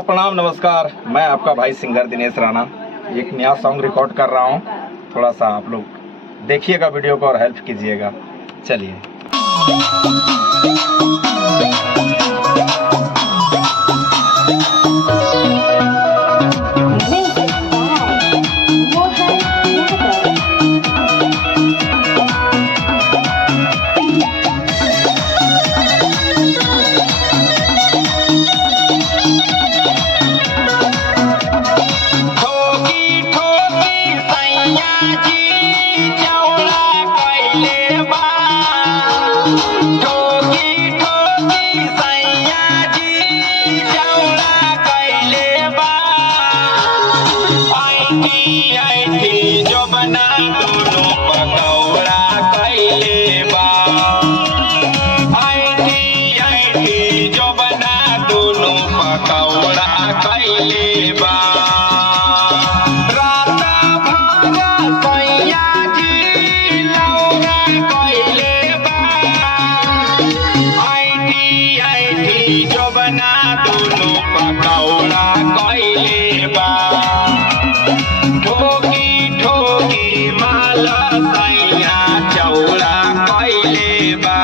प्रणाम, नमस्कार। मैं आपका भाई सिंगर दिनेश राणा एक नया सॉन्ग रिकॉर्ड कर रहा हूँ। थोड़ा सा आप लोग देखिएगा वीडियो को और हेल्प कीजिएगा। चलिए। जो बना दोनों पकौड़ा कैले बा, जो बना दोनों पकौड़ा कैले बा। रात भागा सैया जी लौड़ा कैले बा, जो बना दोनों पकौड़ा कैले बा। ठोकी ठोकी माला सैया चौड़ा कैले बा।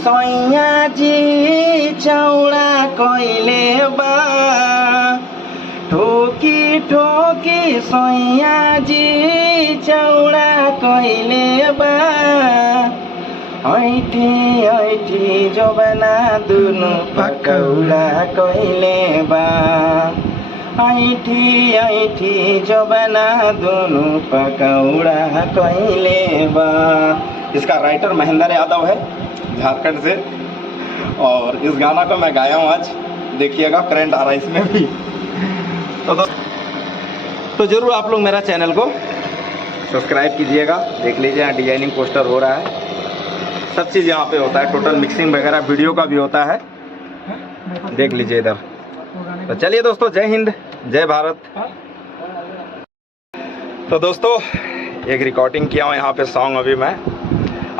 सैया जी चौड़ा कैले बा, ठोकी ठोकी सैया जी चौड़ा कैले बा। ऐठी ऐठी जो बना दुनु पकौड़ा कैले बा, ऐठी ऐठी जो बना दुनु पकौड़ा कैले बा। इसका राइटर महेंद्र यादव है, झारखंड से, और इस गाना को मैं गाया हूँ आज। देखिएगा, करंट आ रहा है इसमें भी। तो जरूर आप लोग मेरा चैनल को सब्सक्राइब कीजिएगा। देख लीजिए, यहाँ डिजाइनिंग पोस्टर हो रहा है, सब चीज़ यहाँ पे होता है, टोटल मिक्सिंग वगैरह वीडियो का भी होता है। देख लीजिए इधर। तो चलिए दोस्तों, जय हिंद, जय भारत। तो दोस्तों, एक रिकॉर्डिंग किया हूँ यहाँ पे सॉन्ग। अभी मैं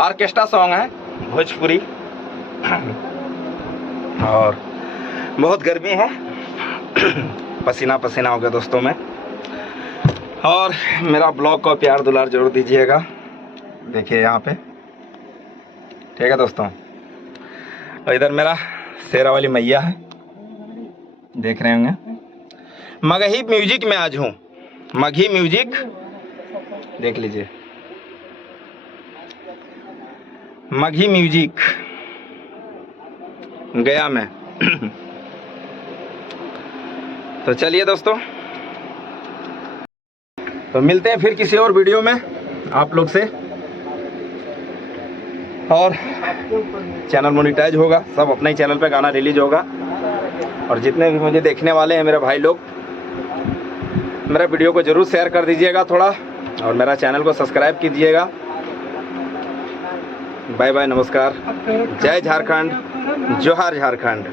ऑर्केस्ट्रा सॉन्ग है, भोजपुरी, और बहुत गर्मी है, पसीना पसीना हो गया दोस्तों में। और मेरा ब्लॉग को प्यार दुलार जरूर दीजिएगा। देखिए यहाँ पे, ठीक है दोस्तों। और इधर मेरा शेरा वाली मैया है, देख रहे होंगे। मगही म्यूजिक में आज हूँ, मगही म्यूजिक, देख लीजिए, मगही म्यूजिक गया मैं। तो चलिए दोस्तों, तो मिलते हैं फिर किसी और वीडियो में आप लोग से। और चैनल मोनेटाइज होगा, सब अपने ही चैनल पे गाना रिलीज होगा। और जितने भी मुझे देखने वाले हैं मेरे भाई लोग, मेरा वीडियो को ज़रूर शेयर कर दीजिएगा थोड़ा, और मेरा चैनल को सब्सक्राइब कीजिएगा। बाय बाय, नमस्कार, जय झारखंड, जोहार झारखंड।